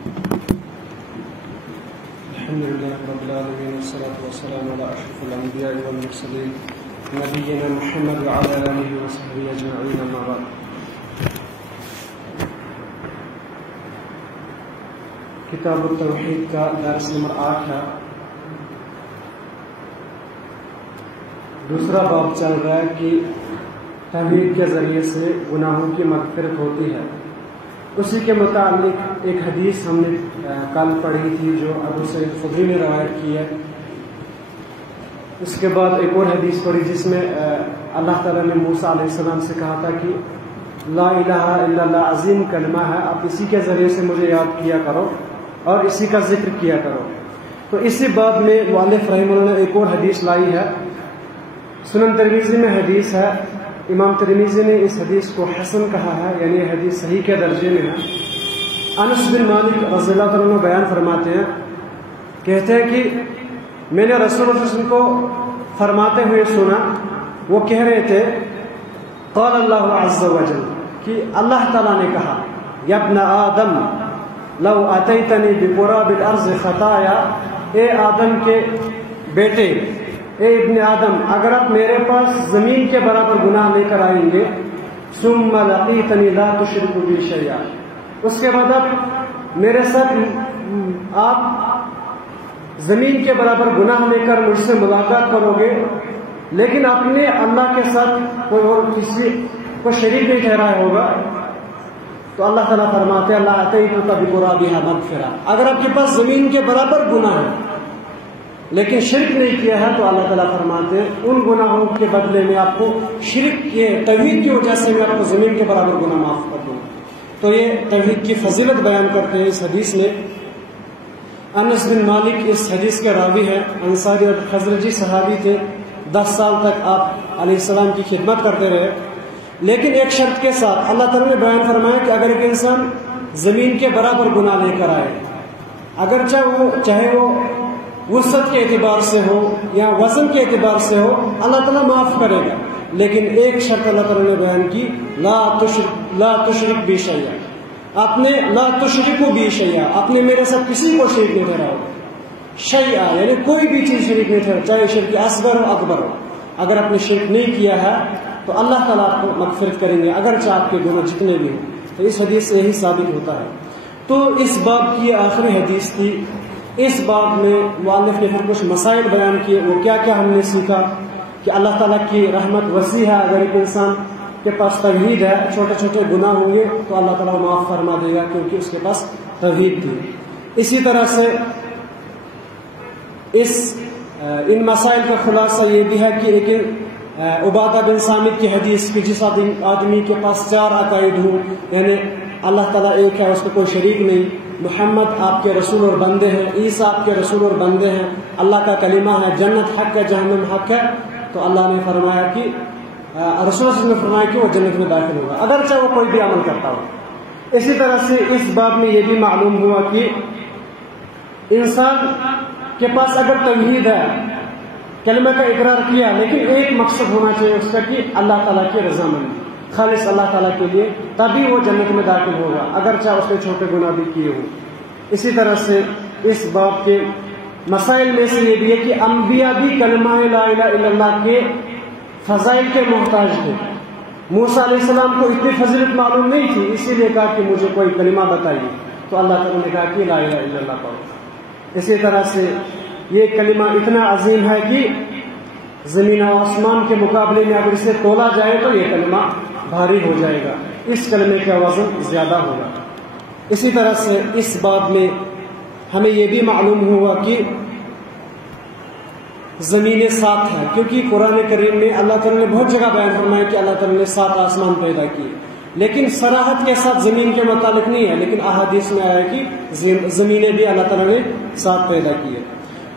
الحمد لله رب العالمين والصلاة والسلام على أشرف الأنبياء والمرسلين نبينا محمد وعلى آله وصحبه أجمعين أما بعد. کتاب التوحید کا درس نمبر 8 ہے. دوسرا باب چل رہا ہے کہ توحید کے ذریعے سے گناہوں کی مغفرت ہوتی ہے. اسی کے متعلق ایک حدیث ہم نے کل پڑھی تھی جو ابو سعید خدری نے روایت کی ہے. اس کے بعد ایک اور حدیث پڑھی جس میں اللہ تعالیٰ نے موسیٰ علیہ السلام سے کہا تھا کہ لا الہ الا اللہ عظیم کلمہ ہے، آپ اسی کے ذریعے سے مجھے یاد کیا کرو اور اسی کا ذکر کیا کرو. تو اسی باب میں مؤلف رحمہ اللہ نے ایک اور حدیث لائی ہے. سنن ترمذی میں حدیث ہے. امام ترمذی نے اس حدیث کو حسن کہا ہے، یعنی یہ حدیث صحیح کے درجے میں ہے. انس بن مالک رضی اللہ عنہ بیان فرماتے ہیں، کہتے ہیں کہ میں نے رسول اللہ صلی اللہ علیہ وسلم کو فرماتے ہوئے سنا، وہ کہہ رہے تھے قال اللہ عز وجل، کہ اللہ تعالیٰ نے کہا یا ابن آدم لو اتیتنی بقراب الارض خطایا، اے آدم کے بیٹے، اے ابن آدم، اگر آپ میرے پاس زمین کے برابر گناہ لے کر آئیں گے، ثم لقیتنی لا تشرک بی شیئا، اس کے بعد آپ میرے ساتھ آپ زمین کے برابر گناہ لے کر مجھ سے ملاقات کرو گے، لیکن آپ نے اللہ کے ساتھ کوئی اور کسی کو شریک نہیں ٹھہرایا ہوگا، تو اللہ تعالیٰ فرماتے ہیں اللہ اتیتک بقرابها مغفرہ، اگر آپ کے پاس زمین کے برابر گناہ ہے لیکن شرک نہیں کیا ہے تو اللہ تعالیٰ فرماتے ہیں ان گناہوں کے بدلے میں آپ کو شرک کے توحید کی وجہ سے میں آپ کو زمین کے برابر گناہ معاف کر دوں. تو یہ توحید کی فضیلت بیان کرتے ہیں اس حدیث میں. انس بن مالک اس حدیث کے راوی ہیں، انصاری اور خزرجی صحابی تھے. 10 سال تک آپ علیہ السلام کی خدمت کرتے رہے، لیکن ایک شرط کے ساتھ اللہ تعالیٰ نے بیان فرمایا کہ اگر ایک انسان زمین کے برابر گناہ لے کر آئے، اگرچہ وہ چاہے وہ وسعت کے اعتبار سے ہو یا وزن کے اعتبار سے ہو، اللہ تعالیٰ معاف کرے گا، لیکن ایک شرط اللہ تعالیٰ نے بیان کی لا تشرک بی شیئا، آپ نے لا تشرکو بی شیئا، آپ نے میرے ساتھ کسی کو شریک نہیں ٹھہراؤ. شیئا یعنی کوئی بھی چیز شریک نہیں ٹھہراؤ، چاہے شرک اصغر ہو اکبر ہو. اگر آپ نے شرک نہیں کیا ہے تو اللہ تعالیٰ آپ کو مغفرت کریں گے اگرچہ آپ کے گناہ جتنے بھی ہوں. تو اس حدیث سے یہی ثابت ہوتا ہے. تو اس باب کی آخری حدیث تھی. اس باب میں مؤلف نے پھر کچھ مسائل بیان کیے. وہ کیا کیا ہم نے سیکھا کہ اللہ تعالیٰ کی رحمت وسیع ہے، اگر ایک انسان کے پاس توحید ہے، چھوٹے چھوٹے گناہ ہوں گے تو اللہ تعالیٰ معاف فرما دے گا کیونکہ اس کے پاس توحید تھی. اسی طرح سے ان مسائل کا خلاصہ یہ بھی ہے کہ ایک عبادہ بن صامت کی حدیث کہ جس آدمی کے پاس 4 عقائد ہوں، یعنی اللہ تعالیٰ ایک ہے، اس کو کوئی شریک نہیں، محمد آپ کے رسول اور بندے ہیں، عیسیٰ آپ کے رسول اور بندے ہیں، اللہ کا کلمہ ہے، جنت حق ہے، جہنم حق ہے، تو اللہ نے فرمایا کہ رسول اللہ نے فرمایا کہ وہ جنت میں داخل ہوگا اگرچہ وہ کوئی بھی عمل کرتا ہو. اسی طرح سے اس باب میں یہ بھی معلوم ہوا کہ انسان کے پاس اگر توحید ہے، کلمہ کا اقرار کیا، لیکن ایک مقصد ہونا چاہیے اس کا کہ اللہ تعالیٰ کی رضامندی، خالص اللہ تعالیٰ کے لیے، تبھی وہ جنت میں داخل ہوگا اگرچہ اس نے چھوٹے گناہ بھی کیے ہوں. اسی طرح سے اس باب کے مسائل میں سے یہ بھی ہے کہ انبیاء بھی کلمہ لا الہ الا اللہ کے فضائل کے محتاج تھے. موسیٰ علیہ السلام کو اتنی فضیلت معلوم نہیں تھی، اسی لیے کہا کہ مجھے کوئی کلمہ بتائیے، تو اللہ تعالیٰ نے کہا کہ لا الہ الا اللہ پڑھو. اسی طرح سے یہ کلمہ اتنا عظیم ہے کہ زمین و آسمان کے مقابلے میں اگر اسے تولا جائے تو یہ کلمہ بھاری ہو جائے گا، اس کلمے کا وزن زیادہ ہوگا. اسی طرح سے اس باب میں ہمیں یہ بھی معلوم ہوا کہ زمینیں 7 ہیں، کیونکہ قرآن کریم میں اللہ تعالیٰ نے بہت جگہ بیان فرمایا کہ اللہ تعالیٰ نے 7 آسمان پیدا کیے، لیکن صراحت کے ساتھ زمین کے متعلق نہیں ہے، لیکن احادیث میں آیا کہ زمینیں بھی اللہ تعالیٰ نے 7 پیدا کیے.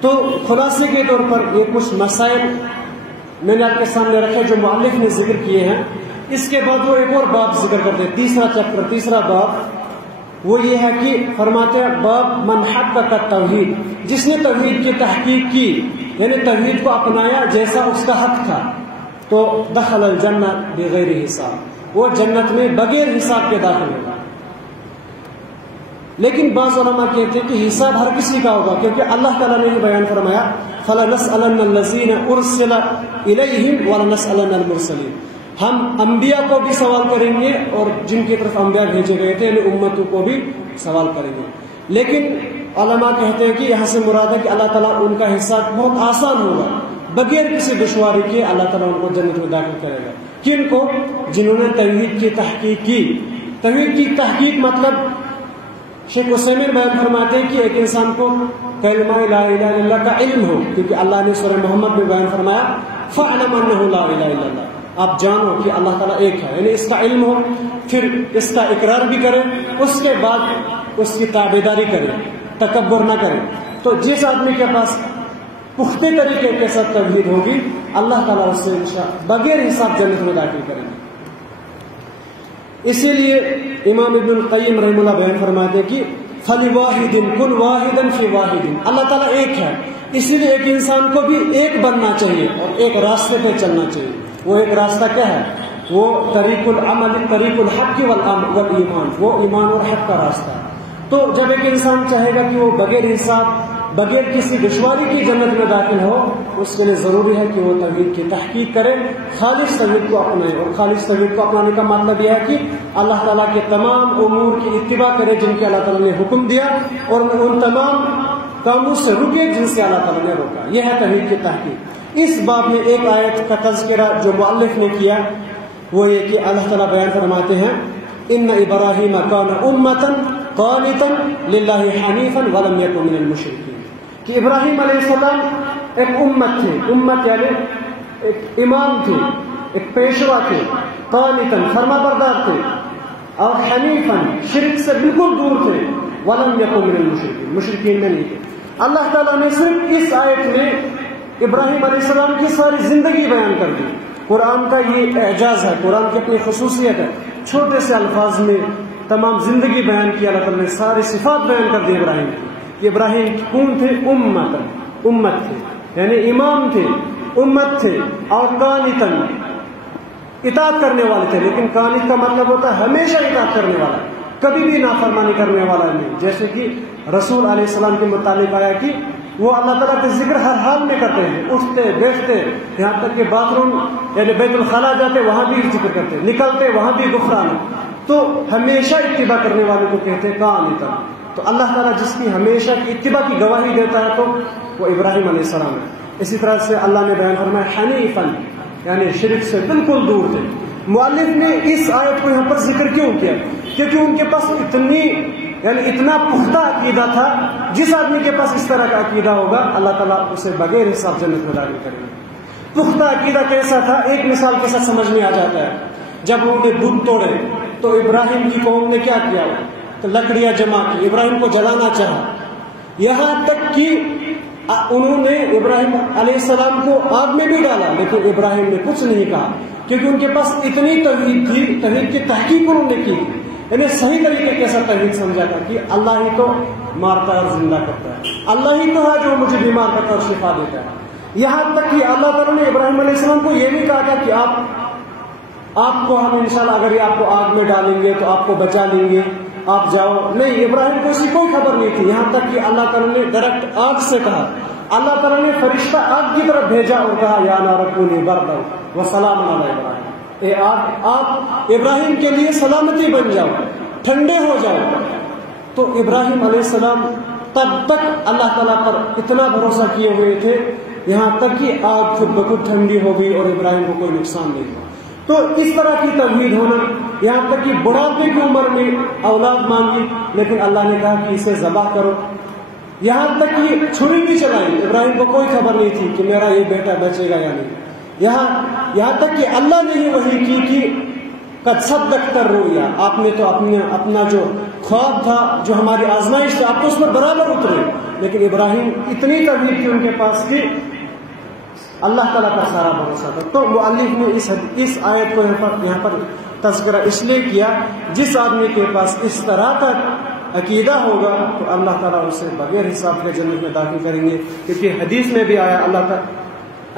تو خلاصے کے طور پر یہ کچھ مسائل میں نے آپ کے سامنے رکھے جو مؤلف نے ذکر کیے ہیں. اس کے بعد وہ ایک اور باب ذکر کرتے ہیں، تیسرا چیپٹر، تیسرا باب، وہ یہ ہے کہ فرماتے ہیں باب من حقق التوحید، جس نے توحید کی تحقیق کی، یعنی توحید کو اپنایا جیسا اس کا حق تھا، تو دخل الجنہ بغیر حساب، وہ جنت میں بغیر حساب کے داخل ہوگا. لیکن بعض علماء کہتے ہیں کہ حساب ہر کسی کا ہوگا، کیونکہ اللہ تعالیٰ نے بیان فرمایا فَلَنَسْأَلَنَّ الَّذِينَ أُرْسِلَ إِلَيْهِمْ وَلَنَسْأَلَنَّ الْمُرْسَلِينَ، ہم انبیاء کو بھی سوال کریں گے اور جن کی طرف انبیاء بھیجے گئے تھے یعنی امتوں کو بھی سوال کریں گے. لیکن علماء کہتے ہیں کہ یہاں سے مراد ہے کہ اللہ تعالیٰ ان کا حساب بہت آسان ہوگا، بغیر کسی دشواری کے اللہ تعالیٰ ان کو جنت میں داخل کرے گا. کن کو؟ جنہوں نے توحید کی تحقیق کی. توحید کی تحقیق مطلب شیخ عثیمین بیان فرماتے ہیں کہ ایک انسان کو کلمہ لا الہ الا اللہ کا علم ہو، کیونکہ اللہ نے سورہ محمد میں بیان فرمایا فَاعْلَمْ أَنَّهُ لَا إِلَهَ إِلَّا اللَّهُ، آپ جانو کہ اللہ تعالیٰ ایک ہے، یعنی اس کا علم ہو، پھر اس کا اقرار بھی کرے، اس کے بعد اس کی تابعداری کرے، تکبر نہ کرے. تو جس آدمی کے پاس پختہ طریقے کے ساتھ توحید ہوگی اللہ تعالیٰ اس سے انشاءاللہ بغیر حساب جنت میں داخل کریں گے. اسی لیے امام ابن القیم رحمہ اللہ بیان فرماتے ہیں کہ فَلِوَاحِدٍ كُنْ وَاحِدًا فِي وَاحِدٍ، اللہ تعالیٰ ایک ہے، اسی لیے ایک انسان کو بھی ایک بننا چاہیے اور ایک راستے پہ چلنا چاہیے. وہ ایک راستہ کیا ہے؟ وہ طریق العمل، طریق الحق والایمان، وہ ایمان اور حق کا راستہ ہے. تو جب ایک انسان چاہے گا کہ وہ بغیر حساب بغیر کسی دشواری کی جنت میں داخل ہو، اس کے لیے ضروری ہے کہ وہ توحید کی تحقیق کرے، خالص توحید کو اپنائے. اور خالص توحید کو اپنانے کا مطلب یہ ہے کہ اللہ تعالیٰ کے تمام امور کی اتباع کرے جن کے اللہ تعالیٰ نے حکم دیا، اور ان تمام کاموں سے رکے جن سے اللہ تعالیٰ نے روکا. یہ ہے توحید کی تحقیق. اس باب میں ایک آیت کا تذکرہ جو مؤلف نے کیا وہ یہ کہ اللہ تعالیٰ بیان فرماتے ہیں ان ابراہیم کان امۃ قانتا للہ حنیفا ولم یکن من المشرکین، کہ ابراہیم علیہ السلام ایک امت تھے، امت یعنی ایک امام تھے، ایک پیشوا تھے، قانتا فرما بردار تھے، اور حنیفا شرک سے بالکل دور تھے، ولم یکن من المشرکین مشرکین میں نہیں تھے. اللہ تعالیٰ نے صرف اس آیت میں ابراہیم علیہ السلام کی ساری زندگی بیان کر دی. قرآن کا یہ اعجاز ہے، قرآن کی اپنی خصوصیت ہے، چھوٹے سے الفاظ میں تمام زندگی بیان کی. اللہ تعالیٰ نے ساری صفات بیان کر دی ابراہیم کی کہ ابراہیم کون تھے؟ امت تھے، یعنی امام تھے، امت تھے، اور قانتاً اطاعت کرنے والے تھے. لیکن قانت کا مطلب ہوتا ہے ہمیشہ اطاعت کرنے والا، کبھی بھی نافرمانی کرنے والا نہیں. جیسے کہ رسول علیہ السلام کے متعلق آیا کہ وہ اللہ تعالیٰ کے ذکر ہر حال میں کرتے ہیں، اٹھتے بیٹھتے، یہاں تک کہ باتھ روم یعنی بیت الخلاء جاتے وہاں بھی ذکر کرتے، نکلتے وہاں بھی غفران. تو ہمیشہ اتباع کرنے والے کو کہتے ہیں قانتا. تو اللہ تعالیٰ جس کی ہمیشہ کی اتباع کی گواہی دیتا ہے تو وہ ابراہیم علیہ السلام ہے. اسی طرح سے اللہ نے بیان فرمایا حنیفا، یعنی شرک سے بالکل دور تھے. مؤلف نے اس آیت کو یہاں پر ذکر کیوں کیا؟ کیونکہ ان کے پاس اتنا پختہ عقیدہ تھا. جس آدمی کے پاس اس طرح کا عقیدہ ہوگا اللہ تعالیٰ اسے بغیر حساب جنت میں داخل کرے گا. پختہ عقیدہ کیسا تھا؟ ایک مثال کے ساتھ سمجھ میں آ جاتا ہے. جب انہوں نے بت توڑے تو ابراہیم کی قوم نے کیا کیا؟ تو لکڑیاں جمع کی، ابراہیم کو جلانا چاہا، یہاں تک کہ انہوں نے ابراہیم علیہ السلام کو آگ میں بھی ڈالا، لیکن ابراہیم نے کچھ نہیں کہا کیونکہ ان کے پاس اتنی توحید تھی. توحید کی تحقیق انہوں نے کی، یعنی صحیح طریقے کے ساتھ توحید سمجھا تھا کہ اللہ ہی تو مارتا ہے اور زندہ کرتا ہے، اللہ ہی تو ہے جو مجھے بیمار کرتا ہے اور شفا دیتا ہے. یہاں تک کہ اللہ تعالیٰ نے ابراہیم علیہ السلام کو یہ بھی کہا تھا کہ آپ کو ہم انشاءاللہ اگر یہ آپ کو آگ میں ڈالیں گے تو آپ کو بچا لیں گے، آپ جاؤ. نہیں، ابراہیم کو اس کی کوئی خبر نہیں تھی. یہاں تک کہ اللہ تعالیٰ نے ڈائریکٹ آگ سے کہا، اللہ تعالیٰ نے فرشتہ آگ کی طرف بھیجا اور کہا یا نار کونی بردا وسلام علی ابراہیم، اے آگ آپ ابراہیم کے لیے سلامتی بن جاؤ، ٹھنڈے ہو جاؤ. تو ابراہیم علیہ السلام تب تک اللہ تعالیٰ پر اتنا بھروسہ کیے ہوئے تھے یہاں تک کہ آگ خود بخود ٹھنڈی ہو گئی اور ابراہیم کو کوئی نقصان نہیں ہوا. تو اس طرح کی توحید ہونا، یہاں تک کہ بڑھاپے کی عمر میں اولاد مانگی لیکن اللہ نے کہا کہ اسے ذبح کرو. یہاں تک کہ چھری بھی چلائی، ابراہیم کو کوئی خبر نہیں تھی کہ میرا یہ بیٹا بچے گا یا نہیں. یہاں تک کہ اللہ نے ہی وحی کی کہ قد صدقت الرؤیا، آپ نے تو اپنا جو خواب تھا، جو ہماری آزمائش تھی، آپ تو اس پر برابر اترے. لیکن ابراہیم اتنی توحید تھی ان کے پاس کہ اللہ تعالیٰ کا سارا بھروسہ تھا. تو مؤلف نے اس آیت کو یہاں پر تذکرہ اس لیے کیا جس آدمی کے پاس اس طرح کا عقیدہ ہوگا تو اللہ تعالیٰ اسے بغیر حساب کے جنت میں داخل کریں گے. کیونکہ حدیث میں بھی آیا اللہ تعالیٰ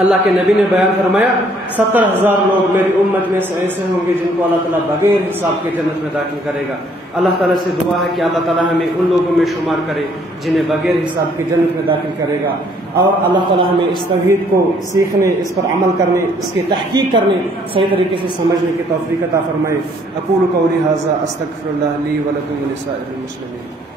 اللہ کے نبی نے بیان فرمایا 70,000 لوگ میری امت میں سے ایسے ہوں گے جن کو اللہ تعالیٰ بغیر حساب کے جنت میں داخل کرے گا۔ اللہ تعالیٰ سے دعا ہے کہ اللہ تعالیٰ ہمیں ان لوگوں میں شمار کرے جنہیں بغیر حساب کے جنت میں داخل کرے گا، اور اللہ تعالیٰ ہمیں اس توحید کو سیکھنے، اس پر عمل کرنے، اس کی تحقیق کرنے، صحیح طریقے سے سمجھنے کی توفیق عطا فرمائے۔ اقول قولی ھذا استغفر اللہ لی ولکم ولسائر المسلمین۔